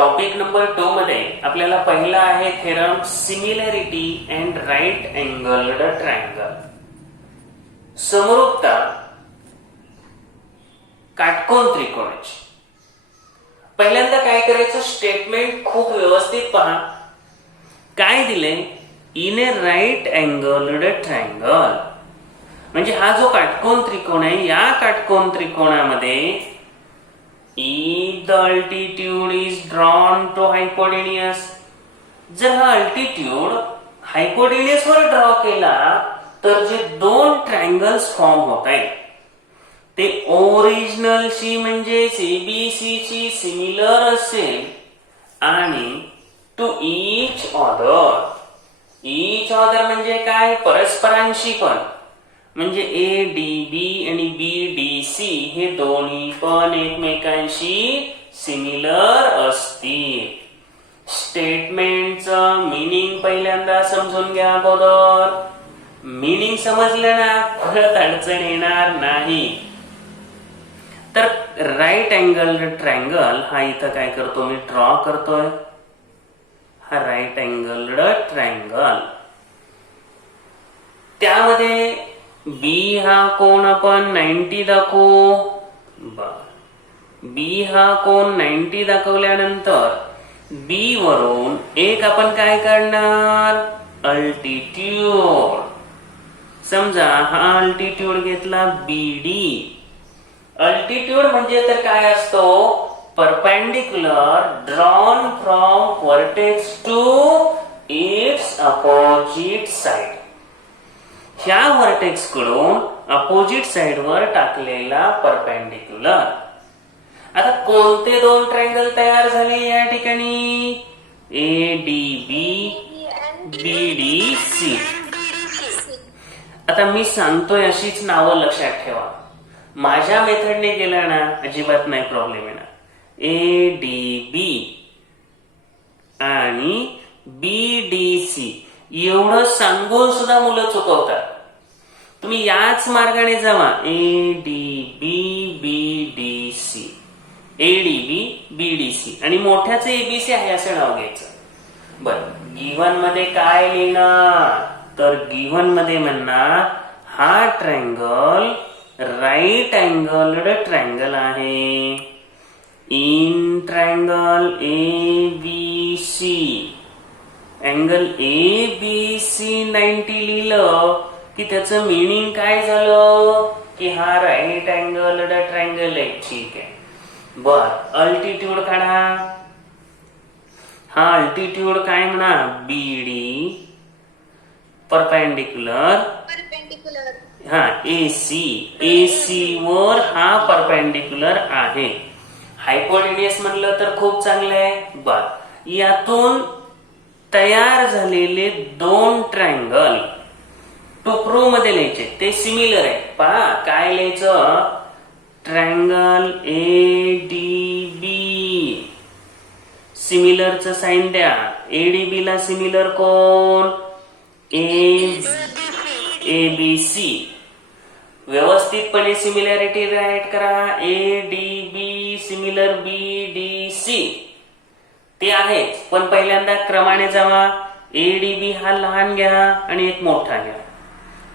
Topic number 2 मध्ये आपल्याला पहिला आहे theorem similarity and right angled triangle. समरूपता काटकोन त्रिकोणाची. पहिल्यांदा काय करायचं, स्टेटमेंट खूप व्यवस्थित पहा. काय दिले, in A right angled triangle, म्हणजे हा जो काटकोन त्रिकोण आहे, या काटकोन त्रिकोणामध्ये if the altitude is drawn to hypotenuse, जर हा अल्टिट्यूड हायपोटेन्युस वर ड्रॉ केला तर जे दोन ट्रायंगल्स फॉर्म होत आहेत ते ओरिजिनल शी म्हणजे एबीसी ची सिमिलर असेल आणि टू ईच अदर म्हणजे काय, परस्परांशी पण, म्हणजे ए डी बी आणि बी डी सी हे दोन्ही पण एकमेकांशी सिमिलर असतील. स्टेटमेंटचं मीनिंग पहिल्यांदा समजून घ्या. अगोदर मीनिंग समजलं ना, परत अडचण येणार नाही. तर राईट अँगल ट्रायंगल हा इथं काय करतो, मी ड्रॉ करतोय हा राईट अँगल्ड ट्रायंगल. त्यामध्ये बी हा कोण आपण 90 दाखवू. बी हा कोण 90 दाखवल्यानंतर बी वरून एक आपण काय काढणार, अल्टिट्यूड. समजा हा अल्टिट्यूड घेतला बीडी. अल्टिट्यूड म्हणजे तर काय असतो, perpendicular drawn from vertex to its opposite side. ह्या व्हर्टेक्स कडून अपोजिट साइड वर टाकलेला परपेंडिक्युलर. आता कोणते दोन ट्रायंगल तयार झाले या ठिकाणी, A D B B D C. आता मी सांगतोय अशीच नावं लक्षात ठेवा. माझ्या मेथडने गेला ना अजिबात नाही प्रॉब्लेम येणार. ए डी बी आणि बी डी सी एवढं सांगून सुद्धा मुलं चुकवतात. तुम्ही याच मार्गाने जावा. A D B B D C, A D B B D C आणि मोठ्याच एबीसी आहे असं नाव घ्यायचं. बर, गिव्हन मध्ये काय लिहिणार, तर गिव्हन मध्ये म्हणणार हा ट्रायंगल राईट अँगल्ड ट्रायंगल आहे. In triangle A B C angle A B C 90 लिहिलं की त्याचं मिनिंग काय झालं की हा राईट अँगल्ड ट्रायंगल आहे. ठीक आहे. बर, अल्टिट्यूड काढा. हा अल्टिट्यूड काय म्हणा, बीडी परपेंडिक्युलर हा एसी वर हा परपेंडिक्युलर आहे. हायपोटेन्युस म्हणलं तर खूप चांगलं आहे. बर, यातून तयार झालेले दोन ट्रायंगल टू प्रूव्ह मध्ये लिहायचे, ते सिमिलर आहे. पहा काय लिहायचं, ट्रायंगल ए डी बी सिमिलरचं साइन द्या. एडीबी ला सिमिलर कोण, ए बी सी. व्यवस्थितपणे सिमिलॅरिटी राईट करा. A D B similar B D C ते आहेच, पण पहिल्यांदा क्रमाने जावा. एडीबी हा लहान घ्या आणि एक मोठा घ्या.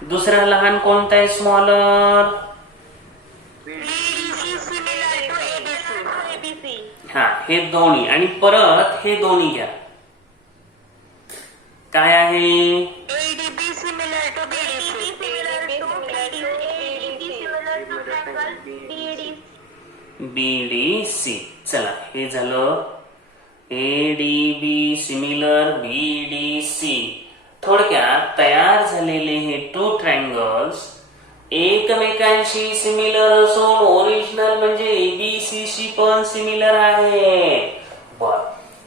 दुसरा लहान कोणता आहे, स्मॉलर. हा, हे दोन्ही आणि परत हे दोन्ही घ्या. काय आहे, बीडीसी. चला, हे झालं एडीबी सिमिलर बीडीसी. थोडक्यात तयार झालेले हे टू ट्रायंगल्स एकमेकांशी सिमिलर असून ओरिजिनल म्हणजे एबीसी शी पण सिमिलर आहे. बर,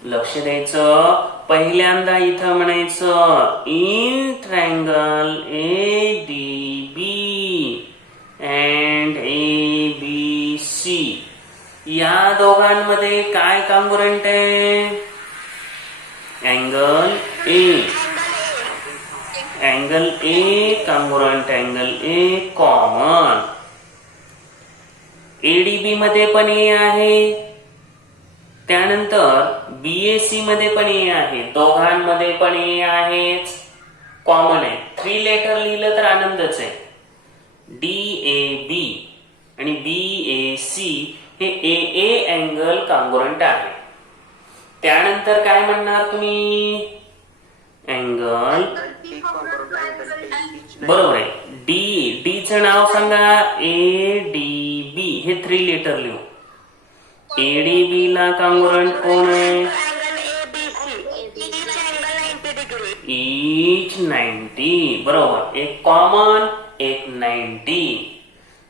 लक्ष द्यायचं. पहिल्यांदा इथं म्हणायचं in triangle A D B and A B C या दोघांमध्ये काय कॉन्ग्रुएंट आहे, angle A. Angle A congruent, angle A common. ADB मध्ये पण ए आहे त्यानंतर बीएसी मध्ये पण ए आहे, दोघांमध्ये पण ए आहेच, कॉमन आहे. 3 लेटर लिहिलं तर आनंदच आहे. DAB आणि BAC हे AA अँगल कॉन्ग्रुएंट आहे. त्यानंतर काय म्हणणार तुम्ही? अँगल बरोबर आहे. डी चं नाव सांगा. ADB हे 3 लेटर लिहू. ADB ला कॉन्ग्रुएंट कोण आहे? ईच 90. बरोबर, एक कॉमन एक 90.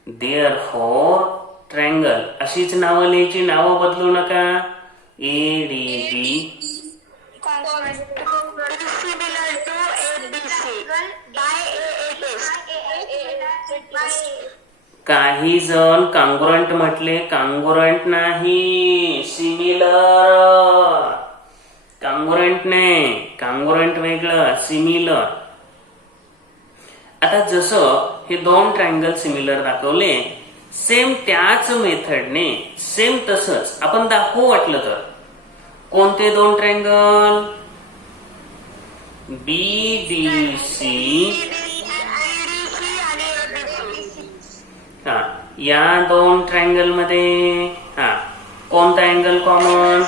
देअरफॉर ट्रायंगल अशीच नावं लिहायची, नावं बदलू नका. ADB काही जण कॉन्ग्रुएंट म्हटले, कॉन्ग्रुएंट नाही, सिमिलर. कॉन्ग्रुएंट नाही, कॉन्ग्रुएंट वेगळं, सिमिलर. आता जसं हे 2 ट्रायंगल सिमिलर दाखवले, सेम त्याच मेथडने सेम तसंच आपण दाखवू वाटलं तर. कोणते 2 ट्रायंगल? BDC. हा, या 2 ट्रायंगल मध्ये हा कोणता angle common?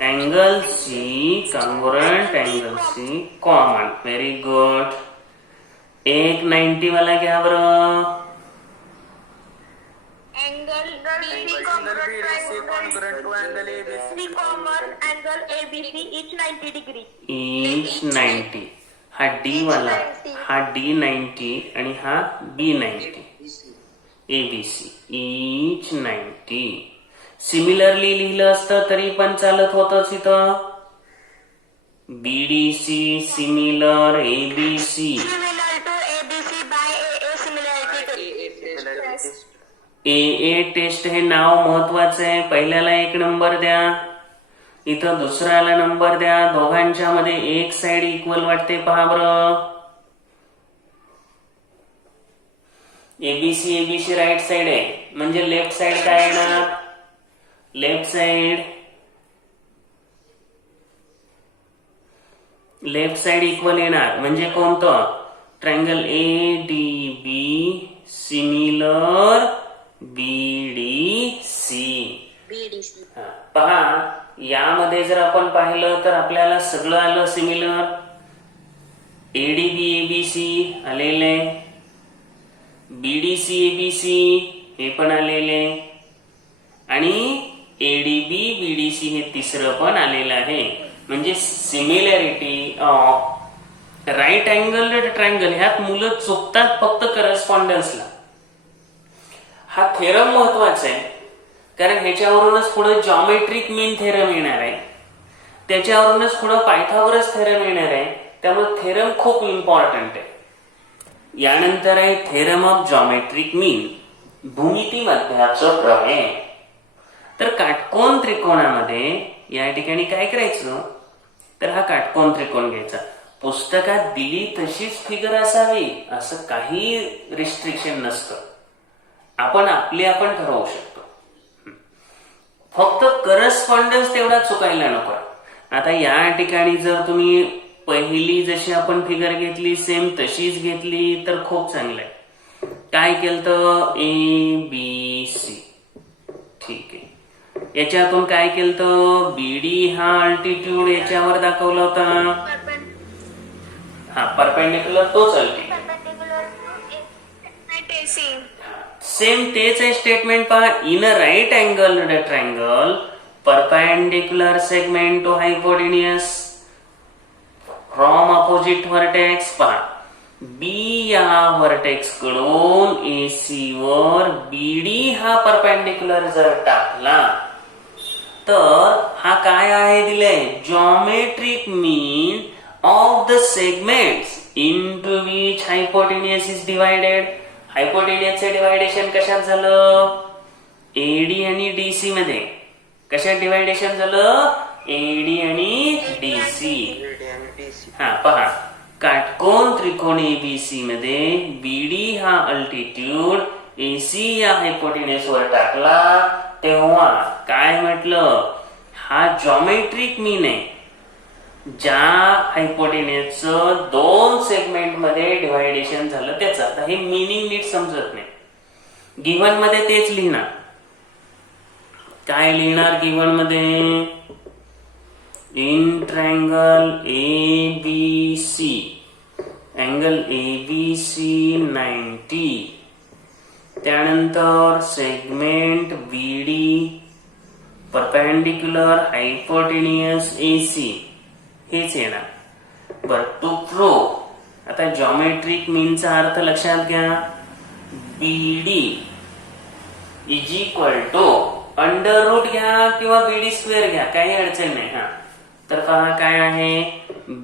Angle C congruent, angle C common. Very good. एक 90 वाला घ्या बरं. Angle BC congruent to angle ABC common angle ABC each 90 degree. Each 90. हा D वाला, हा D90 आणि हा B90. ABC each 90. सिमिलरली लिहिलं असतं तरी पण चालत होतच इथं. BDC similar ABC. Similar to ABC by AA similarity. AA test हे नाव महत्वाचं आहे. पहिल्याला 1 नंबर द्या, इथं दुसऱ्याला नंबर द्या. दोघांच्या मध्ये एक साइड इक्वल वाटते, पहा बरं. एबीसी एबीसी राईट साइड आहे, म्हणजे लेफ्ट साइड काय येणार? Left side, left side equal येणार. म्हणजे कोणतं? Triangle ADB similar BDC. पहा, यामध्ये जर आपण पाहिलं तर आपल्याला सगळं आलं सिमिलर. ADB ABC आलेले, BDC ABC हे पण आलेले, आणि ADB BDC हे तिसरं पण आलेलं आहे. म्हणजे similarity of right angle triangle. ह्यात मुलं चुकतात फक्त करस्पॉन्डन्सला. हा थेरम महत्वाचा आहे, कारण ह्याच्यावरूनच पुढे जॉमेट्रिक मीन थेरम येणार आहे, त्याच्यावरूनच पुढे पायथागोरस थेरम येणार आहे. त्यामुळे थेरम खूप इम्पॉर्टंट आहे. यानंतर आहे थेरम ऑफ जॉमेट्रिक मीन, भूमिती मध्याचं प्रमेय. तर काटकोन त्रिकोणामध्ये या ठिकाणी काय करायचं, तर हा काटकोन त्रिकोण घ्यायचा. पुस्तकात दिली तशीच फिगर असावी असं काही रिस्ट्रिक्शन नसतं. आपण ठरवू शकतो. फक्त करस्पॉन्डन्स तेवढा चुकायला नको. आता या ठिकाणी जर तुम्ही पहिली जशी आपण फिगर घेतली सेम तशीच घेतली तर खूप चांगलं आहे. काय केलं? ABC. ठीक आहे. याच्यातून काय केलं? BD हा अल्टिट्यूड याच्यावर दाखवला होता. हा परपेंडिक्युलर तोच अल्टिट्यूड. सेम तेच आहे स्टेटमेंट. पहा, in a right angle triangle perpendicular segment to hypotenuse from opposite vertex. पहा, बी या व्हर्टेक्स कडून AC वर BD हा परपेंडिक्युलर जर टाकला तर हा काय आहे दिलंय? Geometric mean of the segments into which hypotenuse is divided. हायपोटेन्युसचे डिवायडेशन कशात झालं? AD आणि DC मध्ये. कशात डिवायडेशन झालं? AD आणि DC. हा पहा, काटकोन त्रिकोण ABC मध्ये BD हा अल्टिट्यूड AC या हायपोटेन्युस वर टाकला तेव्हा काय म्हटलं, हा जॉमेट्रिक मीन आहे. ज्या हायपोटेन्यूजचं 2 सेगमेंट मध्ये डिव्हायडेशन झालं त्याचं. आता हे मिनिंग नीट समजत नाही. गिव्हन मध्ये तेच लिहिणार. काय लिहिणार गिव्हन मध्ये? In triangle ABC, angle ABC 90, त्यानंतर segment BD perpendicular hypotenuse AC, हेच येणार. बर, टू प्रूव्ह. आता जॉमेट्रिक मीनचा अर्थ लक्षात घ्या. BD is equal to under root घ्या किंवा BD स्क्वेअर घ्या, काही अडचण नाही. हा, तर पहा काय आहे,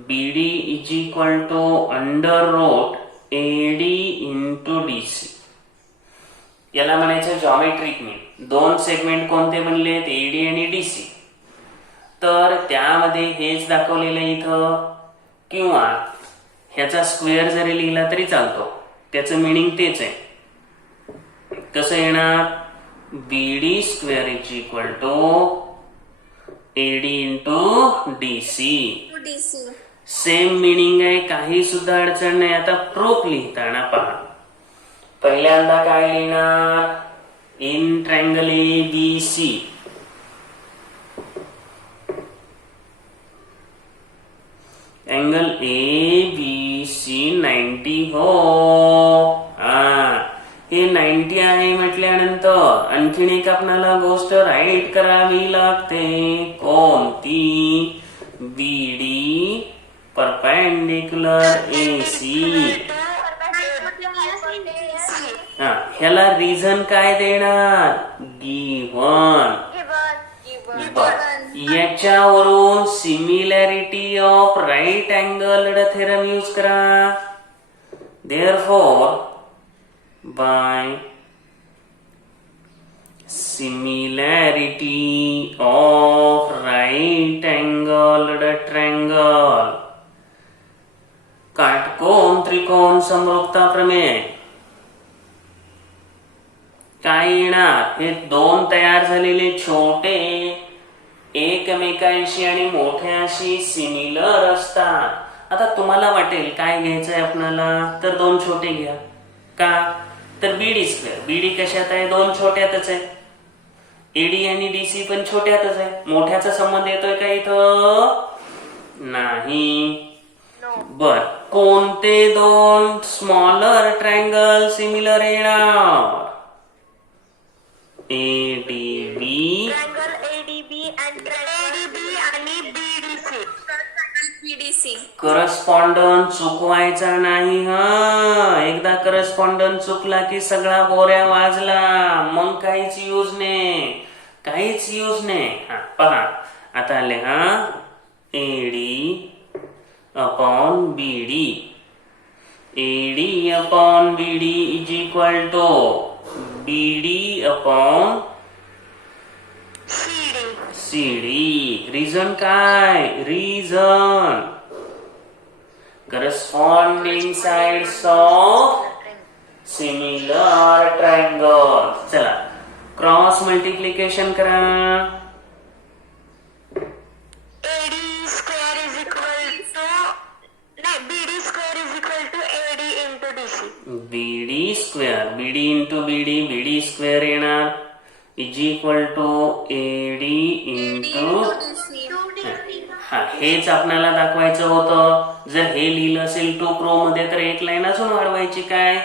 BD is equal to under root AD into DC. याला म्हणायचं जॉमेट्रिक मीन. 2 सेगमेंट कोणते बनलेत? AD आणि DC. तर त्यामध्ये हेच दाखवलेलं इथं, किंवा ह्याचा स्क्वेअर जरी लिहिला तरी चालतो, त्याचं मिनिंग तेच आहे. कसं येणार? BD square is equal to AD into DC. Same meaning आहे, काही सुद्धा अडचण नाही. आता प्रूफ लिहिताना पहा, पहिल्यांदा काय लिहिणार? In triangle ABC, angle ABC 90 हो. हे 90 आहे म्हटल्यानंतर आणखीन एक आपल्याला गोष्ट राईट करावी लागते. कोणती? BD perpendicular AC. ह्याला रिझन काय देणार? गिव्हन. याच्यावरून similarity of right angle theorem use करा. Therefore by similarity of right angled triangle, काटकोन त्रिकोण समरूपता प्रमेय. काय येणार? हे 2 तयार झालेले छोटे एकमेकांशी आणि मोठ्याशी सिमिलर असतात. आता तुम्हाला वाटेल काय घ्यायचंय आपल्याला, तर 2 छोटे घ्या. का? तर BD स्क्वेअर. BD कशात आहे? 2 छोट्यातच आहे. AD आणि DC पण छोट्यातच आहे. मोठ्याचा संबंध येतोय का इथं? नाही. बर, कोणते 2 स्मॉलर ट्रायंगल सिमिलर येणार? ADB करस्पॉन्डन्स चुकवायचा नाही. हा, एकदा करस्पॉन्डन्स चुकला की सगळा बोऱ्या वाजला, मग काहीच यूज नाही, काहीच यूज नाही. हा पहा, आता आले हा AD upon BD. AD upon BD is equal to BD upon CD. Reason काय? Reason corresponding sides of similar triangle. चला, क्रॉस मल्टिप्लिकेशन करा. AD square is equal to BD square is equal to AD into DC. BD square, BD into BD square येणार is equal to AD into. हा, हेच आपल्याला दाखवायचं होतं. जर हे लिहिलं असेल 2 प्रो मध्ये तर एक लाईन अजून वाढवायची. काय?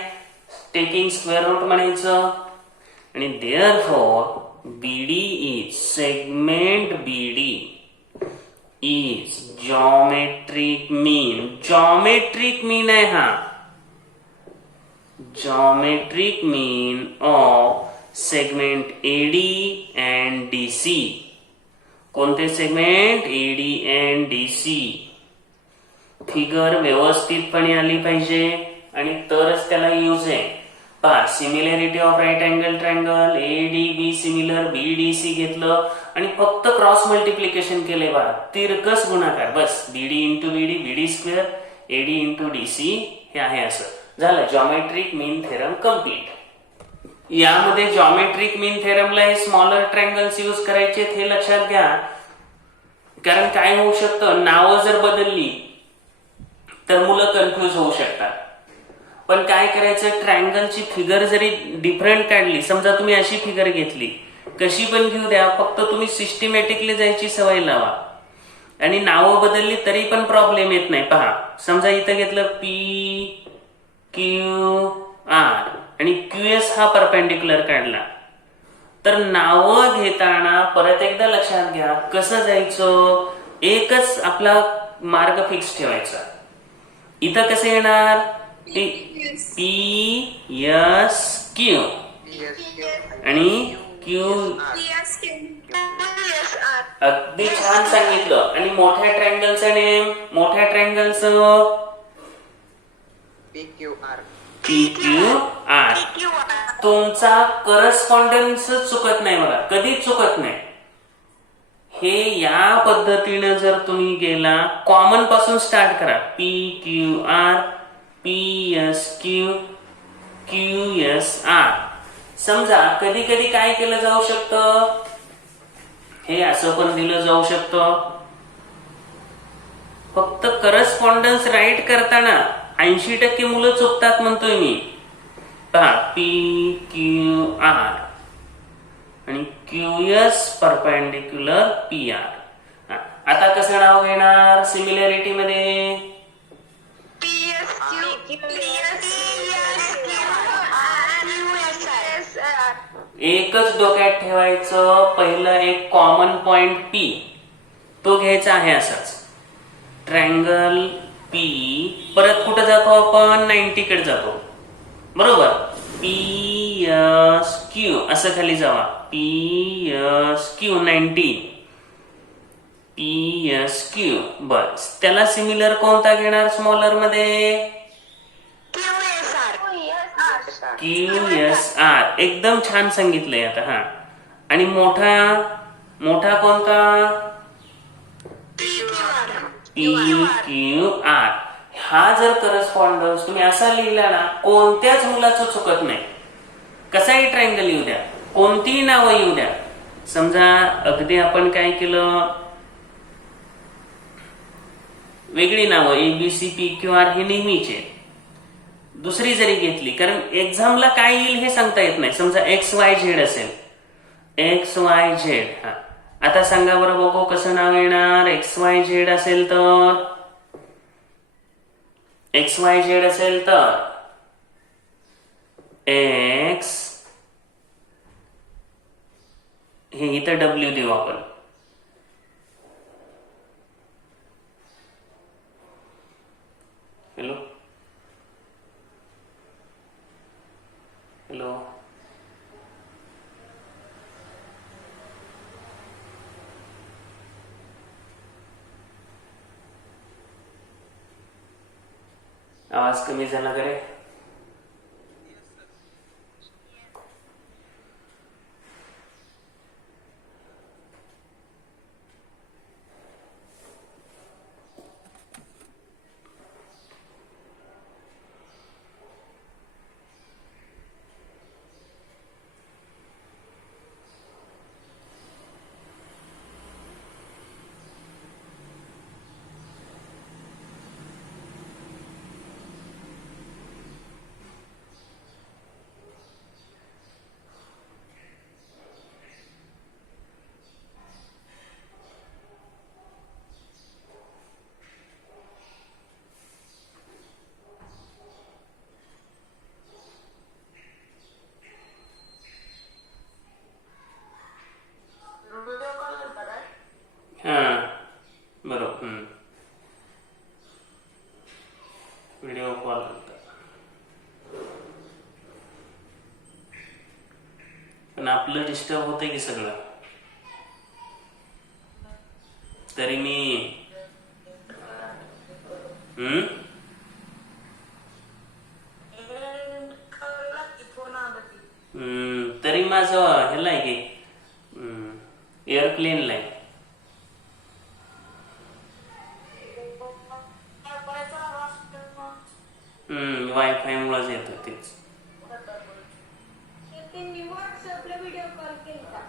टेकिंग स्क्वेअर रूट म्हणायचं. आणि therefore BD is segment BD is geometric mean. Geometric mean आहे हा. Geometric mean of segment AD and DC. कोणते segment? AD and DC. Figure व्यवस्थितपणे आली पाहिजे आणि तरच त्याला यूज आहे. पहा, similarity of right angle triangle, ADB similar, BDC घेतलं आणि फक्त क्रॉस मल्टिप्लिकेशन केले. बघा, तिरकस गुणाकार. बस, BD into BD square, AD into DC हे आहे. असं झालं जॉमेट्रिक मीन थेरम कम्प्लीट. यामध्ये जॉमेट्रिक मीन थेरमला हे स्मॉलर ट्रायंगल्स यूज करायचे हे लक्षात घ्या. कारण काय होऊ शकतं, नावं जर बदलली तर मुलं कन्फ्युज होऊ शकतात. पण काय करायचं, ट्रायंगलची फिगर जरी डिफरंट काढली, समजा तुम्ही अशी फिगर घेतली, कशी पण घेऊ द्या, फक्त तुम्ही सिस्टमॅटिकली जायची सवय लावा. आणि नावं बदलली तरी पण प्रॉब्लेम येत नाही. पहा, समजा इथं घेतलं पी क्यू आर आणि QS हा परपेंडिक्युलर काढला, तर नावं घेताना परत एकदा लक्षात घ्या कसं जायचं, एकच आपला मार्ग फिक्स ठेवायचा. इथं कसं येणार, PSQ आणि क्यू. अगदी छान सांगितलं. आणि मोठ्या ट्रायंगलचं नेम, मोठ्या ट्रायंगलचं PQR. तुमचा करस्पॉन्डन्स चुकत नाही बघा, कधीच चुकत नाही. हे या पद्धतीनं जर तुम्ही गेला, कॉमन पासून स्टार्ट करा. PQR, PSQ, QSR. समजा कधी कधी काय केलं जाऊ शकतं, हे असं पण दिलं जाऊ शकतं. फक्त करस्पॉन्डन्स राईट करताना 80% मुलं चुकतात म्हणतोय मी. पहा, PQR आणि QS परपेंडिक्युलर PR. आता कसं नाव घेणार सिमिलॅरिटी मध्ये, एकच डोक्यात ठेवायचं. पहिलं एक कॉमन पॉइंट P तो घ्यायचा आहे असाच. ट्रायंगल P परत कुठं जातो आपण, 90 कडे जातो, बरोबर. PSQ असं खाली जावा, PSQ 90, PSQ. बस, त्याला सिमिलर कोणता घेणार स्मॉलर मध्ये, QSR. एकदम छान सांगितलंय. आता हा, आणि मोठा मोठा कोणता, PQR. हा जर करस्पॉन्डन्स तुम्ही असा लिहिला ना, कोणत्याच मुलाचं चुकत नाही. कसाही ट्रायंगल येऊ द्या, कोणतीही नावं येऊ द्या. समजा अगदी आपण काय केलं, वेगळी नावं ABCPQR हे नेहमीचे, दुसरी जरी घेतली, कारण एक्झामला काय येईल हे सांगता येत नाही. समजा XYZ असेल, XYZ. हा, आता सांगा बरं बघू कसं नाव येणार. XYZ असेल तर, XYZ असेल तर X, हे इथं W देऊ आपण. हॅलो हॅलो, आवाज कमी झाला का रे. हा बरोबर. व्हिडिओ कॉल पण आपलं डिस्टर्ब होतंय की सगळं. तरी मी तरी माझं ह्याला आहे की एअरप्लेनला आहे. वायफाय मुळेच येतं तेच. व्हॉट्सअपला व्हिडिओ कॉल केला.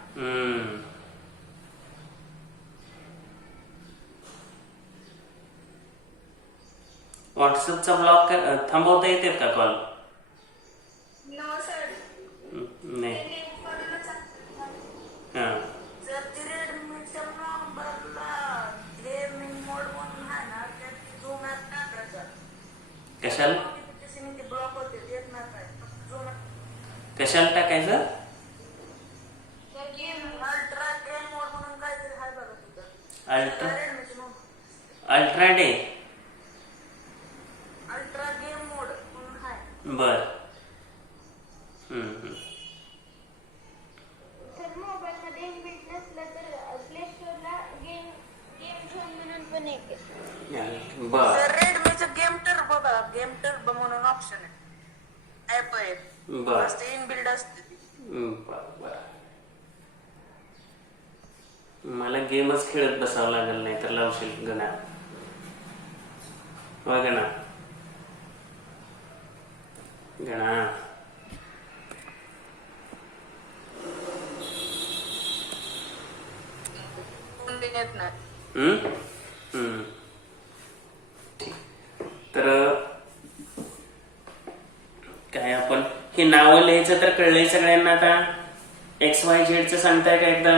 व्हॉट्सअपचा ब्लॉक थांबवता येतात का कॉल? No sir. नाही. हां. जर ती रेडमीच्या नंबरला गेमिंग मोड म्हणून आहे ना, त्यात झूम ॲप टाकायचा. कशाला नोटिफिकेशन ते ब्लॉक होते, येत नाही काय. झूम कशाला टाकायचं? अल्ट्रा गेम मोड म्हणून काहीतरी आहे बघा तिथं. अल्ट्रा रेडमीची mode. Ultra day. Ultra game mode म्हणून आहे. बर. सर मोबाईल मध्ये इनबिल्ट नसलं तर प्ले स्टोअरला गेम गेम झोन म्हणून पण येते. बर. सर रेडमीचं गेम टर्बो बघा, गेम टर्बो म्हणून ऑप्शन आहे. ऍप आहे. बर. असते इनबिल्ड असते ती. बर बर. मला गेमच खेळत बसावं लागेल, नाही तर लावशील गणा. वा गणा. गणा. येत नाही. ठीक. तर काय आपण हे नावं लिहायचं तर कळलंय सगळ्यांना आता. एक्स वाय झेड च सांगताय का एकदा?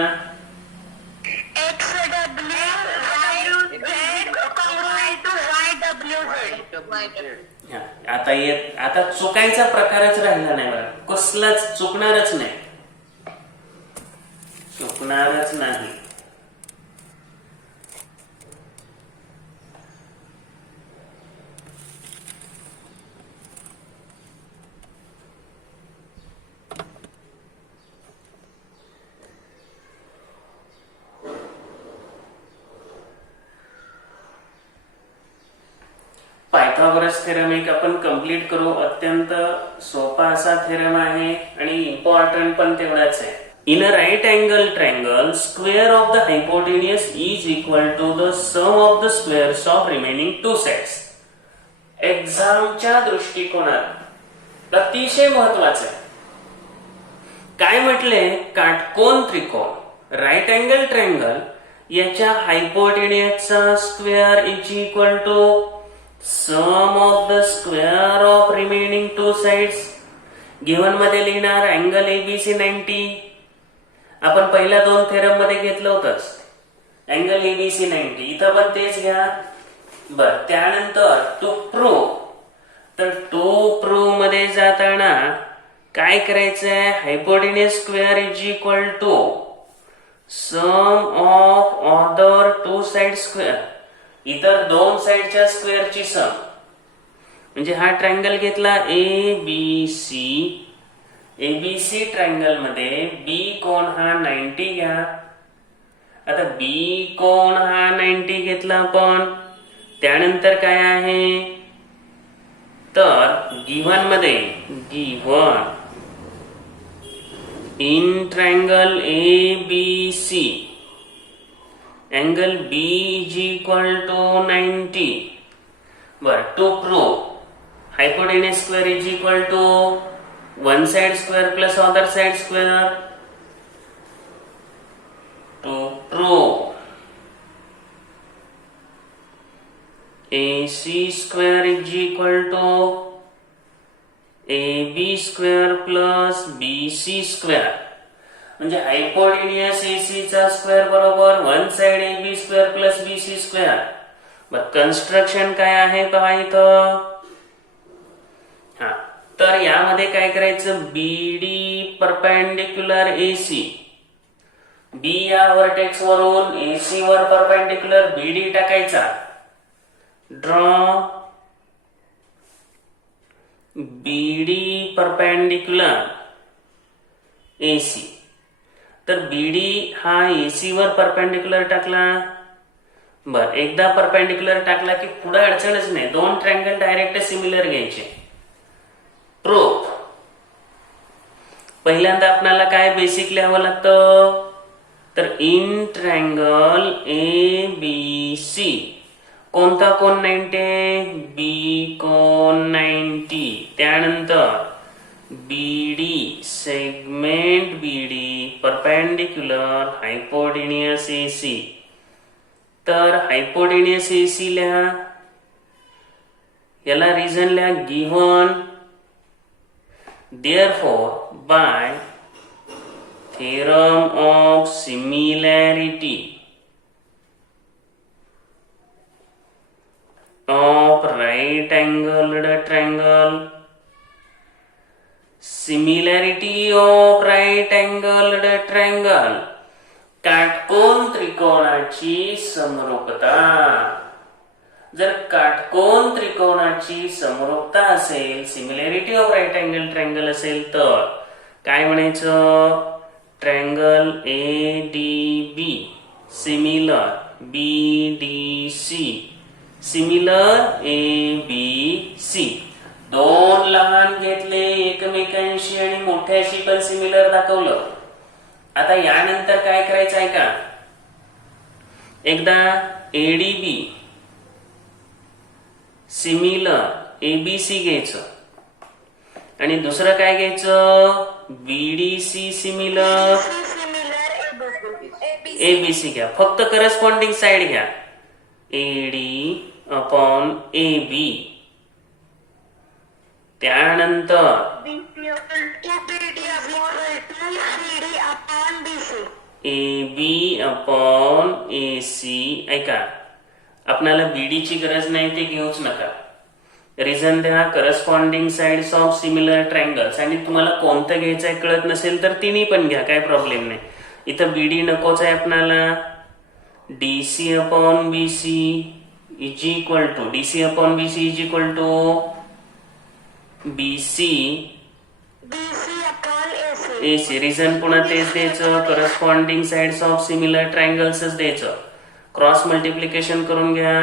एक्स डब्ल्यू झेड हा, आता चुकायचा प्रकारच राहिला नाही बघा. कसलाच चुकणारच नाही. चुकणारच नाही. पायथागोरस थेरम एक आपण कंप्लीट करू. अत्यंत सोपा असा थेरम आहे आणि इम्पॉर्टंट पण तेवढाच आहे. In a right angle triangle square of the hypotenuse is equal to the sum of the squares of remaining two sides. एक्झामच्या दृष्टिकोनात अतिशय महत्वाचं आहे. काय म्हटले? काटकोन त्रिकोण राईट अँगल ट्रायंगल याच्या हायपोटेनियसचा square is equal to sum of the square of remaining two sides. Given मध्ये लिहिणार अँगल एबीसी 90. आपण पहिल्या दोन थेरम मध्ये घेतलं होतंच अँगल एबीसी 90. इथं पण तेच घ्या. बर. त्यानंतर टू प्रूव्ह, तर टू प्रूव्ह मध्ये जाताना काय करायचंय? Hypotenuse square is equal to sum of other two side square. इतर दोन साइडच्या स्क्वेअरची सम. म्हणजे हा ट्रायंगल घेतला एबीसी. एबीसी ट्रायंगल मध्ये बी कोण हा 90 घ्या. आता बी कोण हा 90 घेतला आपण. त्यानंतर काय आहे? तर गिव्हन मध्ये given in triangle A B C angle B is equal to 90. बर. To prove hypotenuse square is equal to one side square plus other side square. To prove AC square is equal to AB square plus BC square. म्हणजे hypotenuse A C चा square बरोबर one side A B square plus B C square. बर. Construction काय आहे पहा इथं. हा, तर यामध्ये काय करायचं? बीडी परपेंडिक्युलर एसी. बी या व्हर्टेक्स वरून एसी वर परपेंडिक्युलर बीडी टाकायचा. ड्रॉ बीडी परपेंडिक्युलर एसी. तर बीडी हा एसी वर परपेंडिक्युलर टाकला. बर. एकदा परपेंडिक्युलर टाकला की पुढे अडचणच नाही. दोन ट्रायंगल डायरेक्ट सिमिलर घ्यायचे. प्रूफ. पहिल्यांदा आपल्याला काय बेसिक लिहावं लागतं? तर in triangle A B C कोणता कोण 90? बी कोण 90. त्यानंतर BD, segment BD perpendicular hypotenuse AC. तर hypotenuse AC लिहा, याला रिझन लिहा given. Therefore, by theorem of similarity of right angled triangle, similarity of right angled triangle, काटकोन त्रिकोणाची समरूपता. जर काटकोन त्रिकोणाची समरूपता असेल, similarity of right angle triangle असेल, तर काय म्हणायचं? Triangle ADB similar BDC similar ABC. दोन लहान घेतले एकमेकांशी आणि मोठ्याशी पण सिमिलर दाखवलं. आता यानंतर काय करायचं आहे का? एकदा ADB सिमिलर ABC घ्यायचं आणि दुसरं काय घ्यायचं? BDC सिमिलर ABC घ्या. फक्त करस्पॉन्डिंग साइड घ्या. AD upon AB. त्यानंतर AB अपॉन AC. ऐका, आपल्याला BD ची गरज नाही, ते घेऊच नका. रिझन द्या corresponding sides of similar triangles. आणि तुम्हाला कोणतं घ्यायचं आहे कळत नसेल तर तिन्ही पण घ्या, काय प्रॉब्लेम नाही. इथं BD नकोच आहे आपल्याला. DC upon BC is equal to DC upon BC is equal to BC AC. Reason पुन्हा तेच द्यायचं, करस्पॉन्डिंग साइड्स ऑफ सिमिलर ट्रायंगल्सच द्यायचं. क्रॉस मल्टिप्लिकेशन करून घ्या.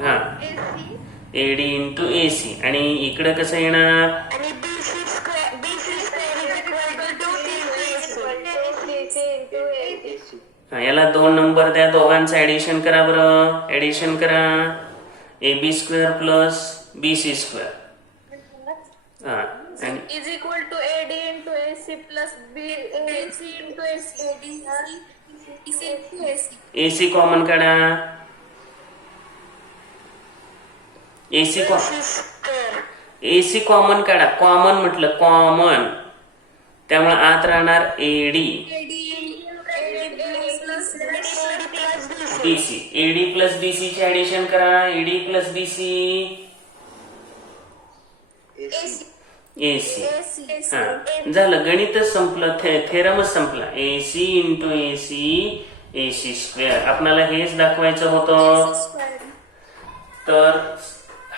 हा, AD इंटू AC. आणि इकडे कसं येणार? याला 2 नंबर द्या, दोघांचं ऍडिशन करा. बरं, ऍडिशन करा. AB square plus BC square. हा, is equal to AD into AC plus BC into AC. AC common काढा. AC कॉमन काढा. कॉमन म्हटलं, कॉमन. त्यामुळे आत राहणार AD DC. AD plus DC चे ऍडिशन करा. AD plus DC AC. हा, झालं, गणितच संपलं, थेरमच संपला. AC into AC AC square. आपल्याला हेच दाखवायचं होतं. तर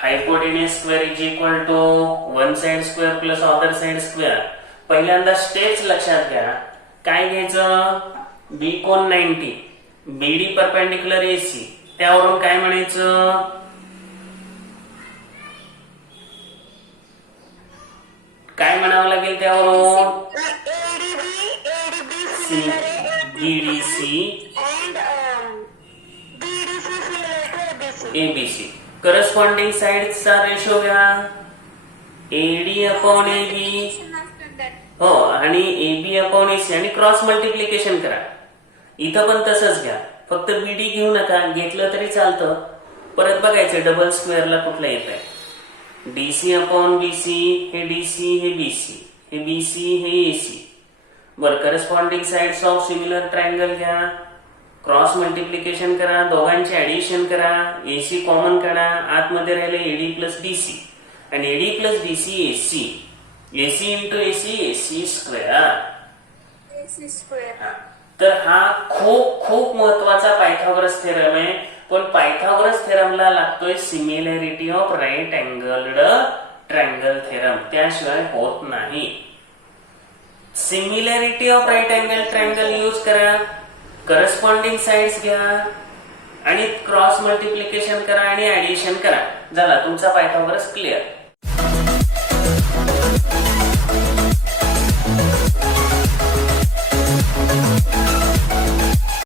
hypotenuse square is equal to one side square plus other side square. पहिल्यांदा स्टेप्स लक्षात घ्या. काय घ्यायचं? B कोन 90, BD परपेंडिक्युलर AC. त्यावरून काय म्हणायचं? काय म्हणावं लागेल त्यावरून? BDC ABC. करस्पॉन्डिंग साइडचा रेशो घ्या. AD upon AB. हो, आणि AB अपॉन AC आणि क्रॉस मल्टिप्लिकेशन करा. इथं पण तसंच घ्या, फक्त BD घेऊ नका. घेतलं तरी चालतं, परत बघायचं डबल स्क्वेअरला कुठलं येत आहे. DC अपॉन BC, हे DC हे BC, हे BC हे AC. बरं, corresponding sides of similar triangle घ्या. क्रॉस मल्टिप्लिकेशन करा, दोघांचे ऍडिशन करा. AC कॉमन काढा. आतमध्ये राहिले AD प्लस DC आणि AD plus DC AC. AC into AC AC square. तर हा खूप खूप महत्वाचा पायथागोरस थेरम आहे. पण पायथागोरस थेरमला लागतोय similarity of right angled triangle theorem, त्याशिवाय होत नाही. Similarity of right angle triangle use करा. करस्पॉन्डिंग साइड्स घ्या आणि क्रॉस मल्टिप्लिकेशन करा आणि ऍडिशन करा. झाला तुमचा पायथागोरस क्लिअर.